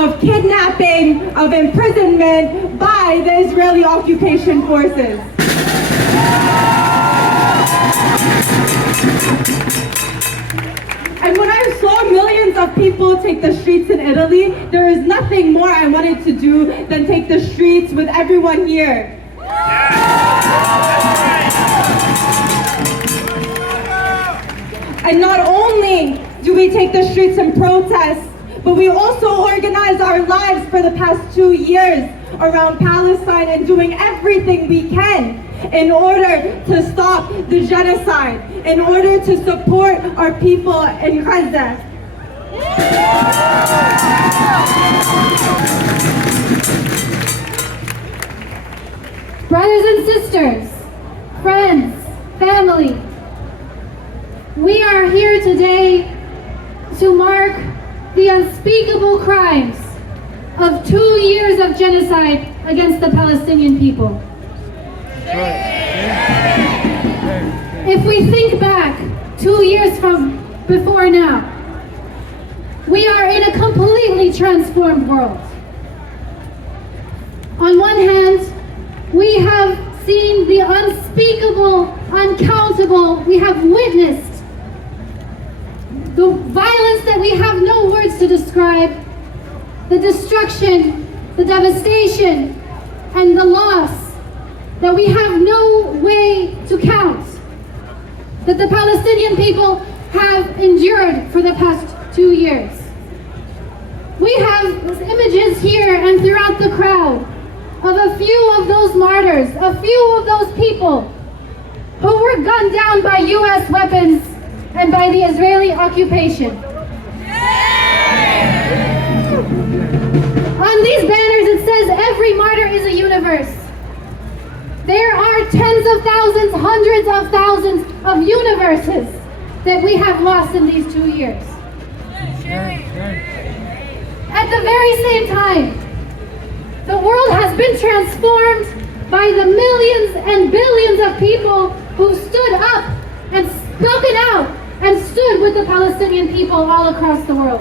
of kidnapping, of imprisonment by the Israeli occupation forces. And when I saw millions of people take the streets in Italy, there is nothing more I wanted to do than take the streets with everyone here. And not only do we take the streets and protest, but we also organize our lives for the past 2 years around Palestine and doing everything we can in order to stop the genocide, in order to support our people in Gaza. Brothers and sisters, friends, family, we are here today to mark the unspeakable crimes of 2 years of genocide against the Palestinian people. If we think back 2 years from before now, we are in a completely transformed world. On one hand, we have seen the unspeakable, uncountable, we have witnessed the violence that we have no words to describe, the destruction, the devastation, and the loss that we have no way to count, that the Palestinian people have endured for the past 2 years. We have images here and throughout the crowd of a few of those martyrs, a few of those people who were gunned down by US weapons and by the Israeli occupation. On these banners it says, "Every martyr is a universe." There are tens of thousands, hundreds of thousands of universes that we have lost in these 2 years. At the very same time, the world has been transformed by the millions and billions of people who stood up and spoken out and stood with the Palestinian people all across the world.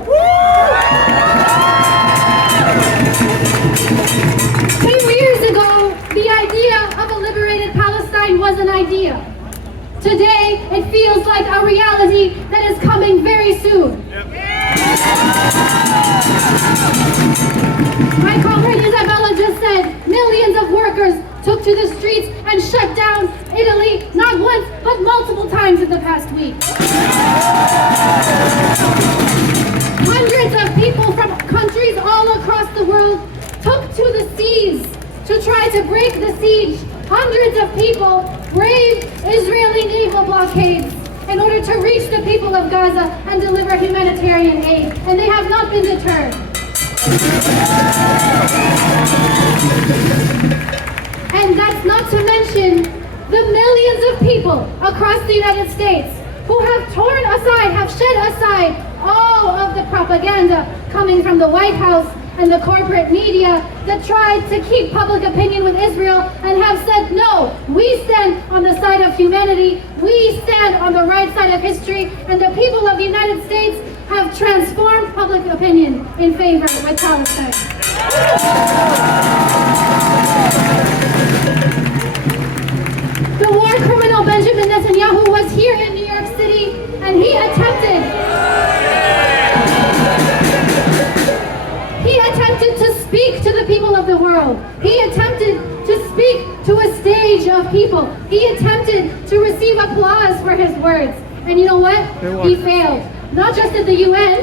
2 years ago, the idea of a liberated Palestine was an idea. Today, it feels like a reality that is coming very soon. My comrade Isabella just said millions of workers took to the streets and shut down Italy not once but multiple times in the past week. Hundreds of people from countries all across the world took to the seas to try to break the siege. Hundreds of people braved Israeli naval blockades in order to reach the people of Gaza and deliver humanitarian aid, and they have not been deterred. And that's not to mention the millions of people across the United States who have torn aside, have shed aside all of the propaganda coming from the White House and the corporate media that tried to keep public opinion with Israel and have said, no, we stand on the side of humanity, we stand on the right side of history, and the people of the United States have transformed public opinion in favor with Palestine. The war criminal Benjamin Netanyahu was here in New York City, and he attempted to speak to the people of the world. He attempted to speak to a stage of people. He attempted to receive applause for his words. And you know what? He failed. Not just at the UN,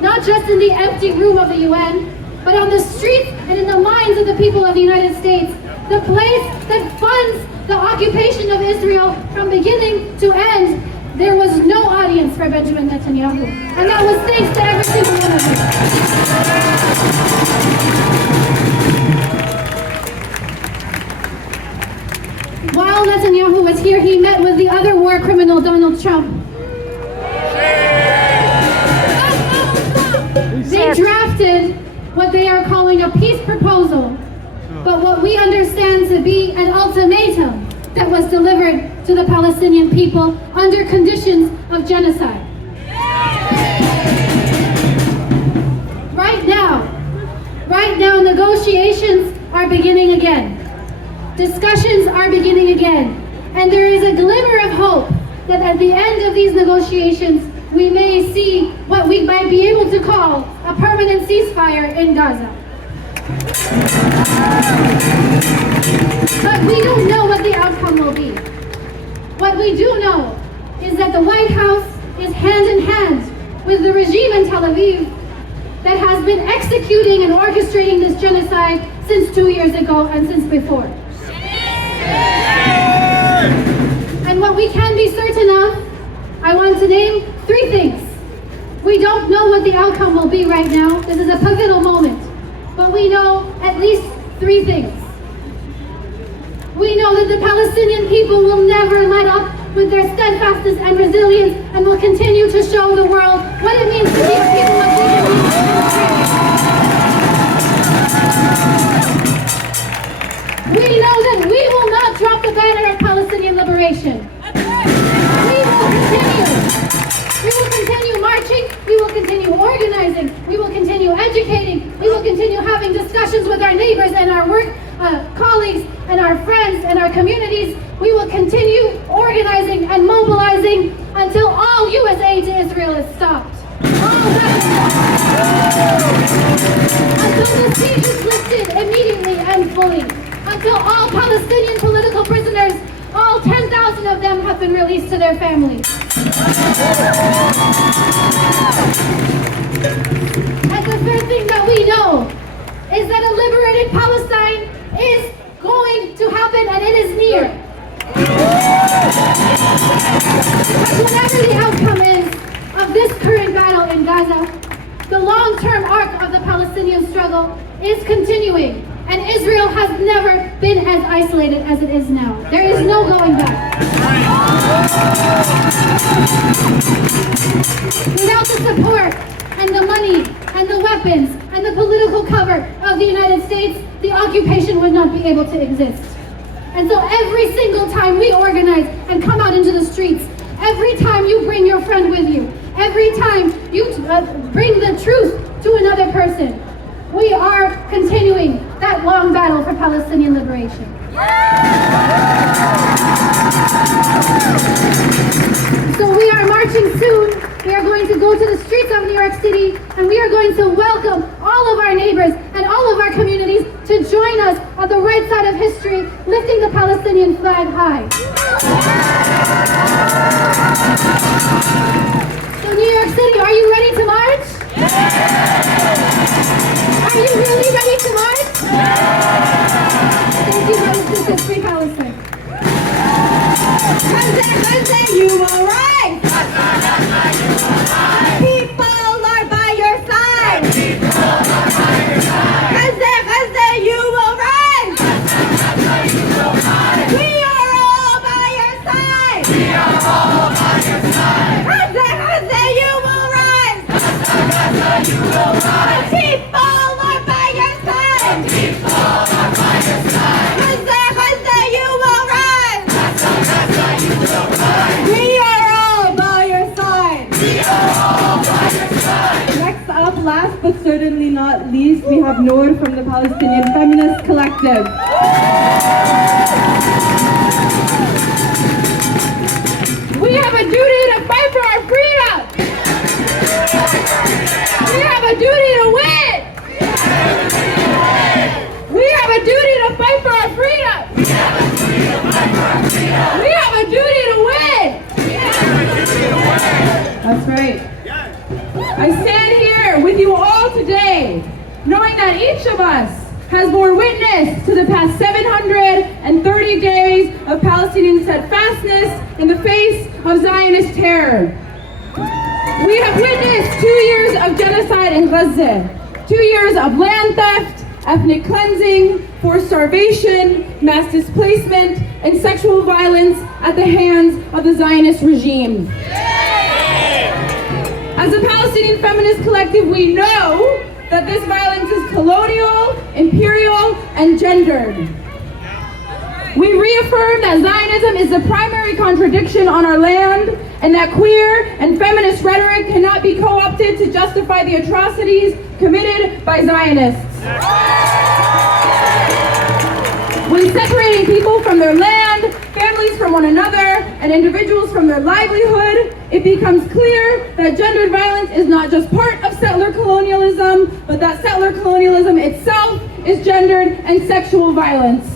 not just in the empty room of the UN, but on the streets and in the minds of the people of the United States. The place that funds the occupation of Israel from beginning to end, there was no audience for Benjamin Netanyahu. And that was thanks to every single one of you. While Netanyahu was here, he met with the other war criminal, Donald Trump. They drafted what they are calling a peace proposal, but what we understand to be an ultimatum that was delivered to the Palestinian people under conditions of genocide. Right now, Right now, negotiations are beginning again. Discussions are beginning again. And there is a glimmer of hope that at the end of these negotiations, we may see what we might be able to call a permanent ceasefire in Gaza. But we don't know what the outcome will be. What we do know is that the White House is hand in hand with the regime in Tel Aviv that has been executing and orchestrating this genocide since 2 years ago and since before. And what we can be certain of, I want to name 3 things. We don't know what the outcome will be right now. This is a pivotal moment. But we know at least 3 things. We know that the Palestinian people will never let up with their steadfastness and resilience and will continue to show the world what it means to be a people of dignity. We know that we will not drop the banner of Palestinian liberation. We will continue. We will continue marching, we will continue organizing, we will continue educating, we will continue having discussions with our neighbors and our work colleagues and our friends and our communities. We will continue organizing and mobilizing until all U.S. aid to Israel is stopped. Until the siege is lifted immediately and fully. Until all Palestinian political prisoners, all 10,000 of them, have been released to their families. And the third thing that we know is that a liberated Palestine is going to happen, and it is near. Because whatever the outcome is of this current battle in Gaza, the long-term arc of the Palestinian struggle is continuing. And Israel has never been as isolated as it is now. There is no going back. Without the support and the money and the weapons and the political cover of the United States, the occupation would not be able to exist. And so every single time we organize and come out into the streets, every time you bring your friend with you, every time you bring the truth to another person, we are continuing that long battle for Palestinian liberation. So we are marching soon. We are going to go to the streets of New York City, and we are going to welcome all of our neighbors and all of our communities to join us on the right side of history, lifting the Palestinian flag high. So New York City, are you ready to march? Are you really ready to march? Thank you, brothers and sisters. Free Palestine. Gaza, you will rise. People are by your side. Gaza, you will rise. We are all by your side. Gaza, you will rise. People are by your side. Gaza, you will rise. We are all by your side. Next up, last but certainly not least, we have Noor from the Palestinian Feminist Collective. We have a duty to fight for our freedom. We have a duty to win. We have a duty to fight for our freedom. We have a duty to win. That's right. I stand here with you all today, knowing that each of us has borne witness to the past 730 days of Palestinian steadfastness in the face of Zionist terror. We have witnessed 2 years of genocide in Gaza, 2 years of land theft, ethnic cleansing, forced starvation, mass displacement, and sexual violence at the hands of the Zionist regime. As a Palestinian feminist collective, we know that this violence is colonial, imperial, and gendered. We reaffirm that Zionism is the primary contradiction on our land, and that queer and feminist rhetoric cannot be co-opted to justify the atrocities committed by Zionists. When separating people from their land, families from one another, and individuals from their livelihood, it becomes clear that gendered violence is not just part of settler colonialism, but that settler colonialism itself is gendered and sexual violence.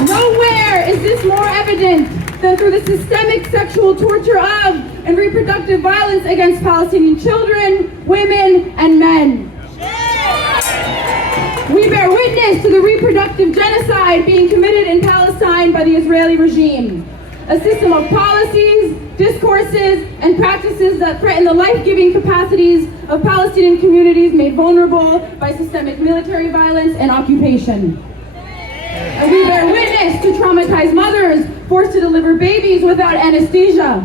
Nowhere is this more evident than through the systemic sexual torture of and reproductive violence against Palestinian children, women, and men. We bear witness to the reproductive genocide being committed in Palestine by the Israeli regime, a system of policies, discourses, and practices that threaten the life-giving capacities of Palestinian communities made vulnerable by systemic military violence and occupation. And we bear witness to traumatized mothers forced to deliver babies without anesthesia.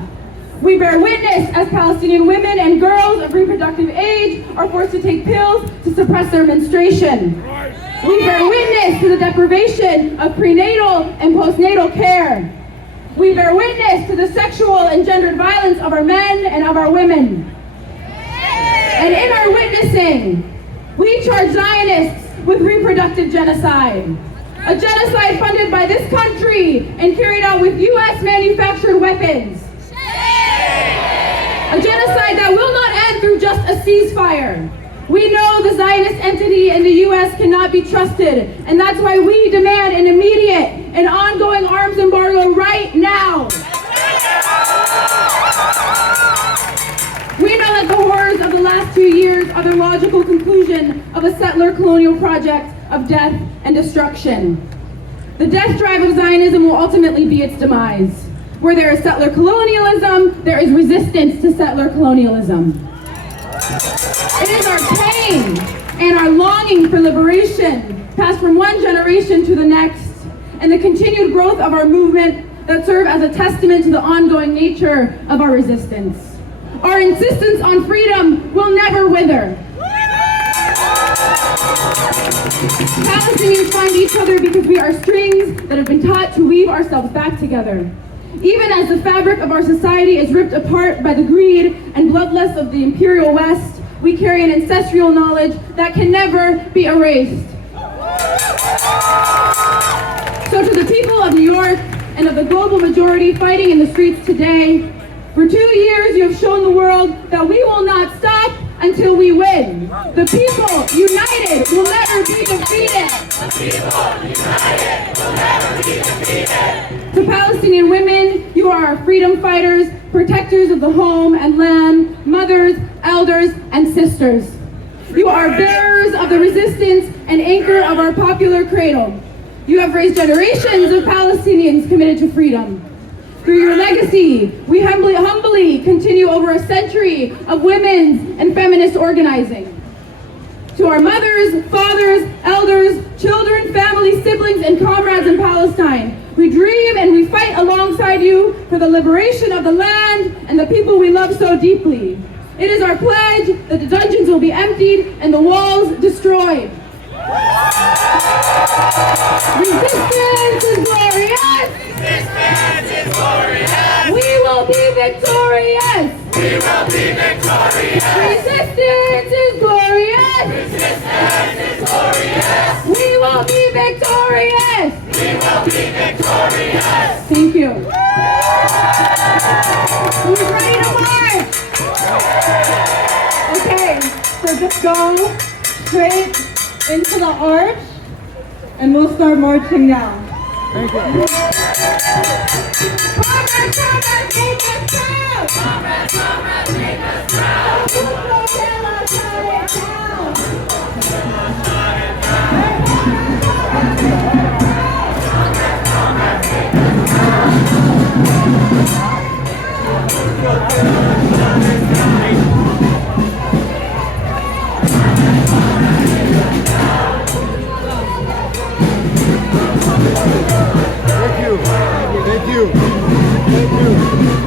We bear witness as Palestinian women and girls of reproductive age are forced to take pills to suppress their menstruation. We bear witness to the deprivation of prenatal and postnatal care. We bear witness to the sexual and gendered violence of our men and of our women. And in our witnessing, we charge Zionists with reproductive genocide. A genocide funded by this country and carried out with U.S. manufactured weapons. A genocide that will not end through just a ceasefire. We know the Zionist entity in the U.S. cannot be trusted, and that's why we demand an immediate and ongoing arms embargo right now. We know that the horrors of the last 2 years are the logical conclusion of a settler colonial project of death and destruction. The death drive of Zionism will ultimately be its demise. Where there is settler colonialism, there is resistance to settler colonialism. It is our pain and our longing for liberation, passed from one generation to the next, and the continued growth of our movement that serve as a testament to the ongoing nature of our resistance. Our insistence on freedom will never wither. Palestinians find each other because we are strings that have been taught to weave ourselves back together. Even as the fabric of our society is ripped apart by the greed and bloodlust of the imperial West, we carry an ancestral knowledge that can never be erased. So to the people of New York and of the global majority fighting in the streets today, for 2 years you have shown the world that we will not stop until we win. The people united will never be defeated. The people united will never be defeated. To Palestinian women, you are our freedom fighters, protectors of the home and land, mothers, elders, and sisters. You are bearers of the resistance and anchor of our popular cradle. You have raised generations of Palestinians committed to freedom. Through your legacy, we humbly continue over a century of women's and feminist organizing. To our mothers, fathers, elders, children, families, siblings, and comrades in Palestine, we dream and we fight alongside you for the liberation of the land and the people we love so deeply. It is our pledge that the dungeons will be emptied and the walls destroyed. Resistance is glorious! Resistance is glorious! We will be victorious! We will be victorious! Resistance is glorious! Resistance is glorious! We will be victorious! We will be victorious! Thank you. Who's ready to march? Okay, so just go straight into the arch, and we'll start marching now. Thank you. Comrades, make us proud! Comrades, make us proud! Thank you. Thank you. Thank you.